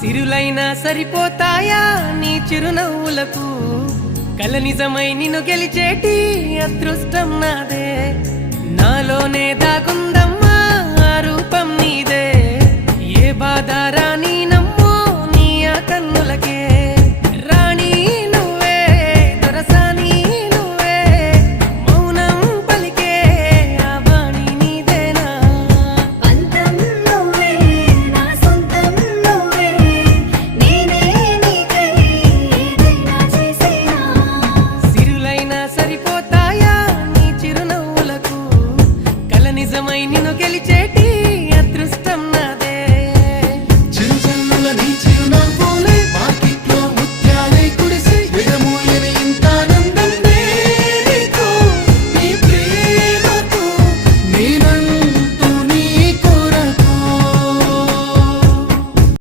సిరులైనా సరిపోతాయా నీ చిరునవ్వులకు కల నిజమై నిన్ను గెలిచేటి అదృష్టం నాదే నాలోనే దాగుందమ్మా ఆ రూపం నీదే ఏ బాధ రాని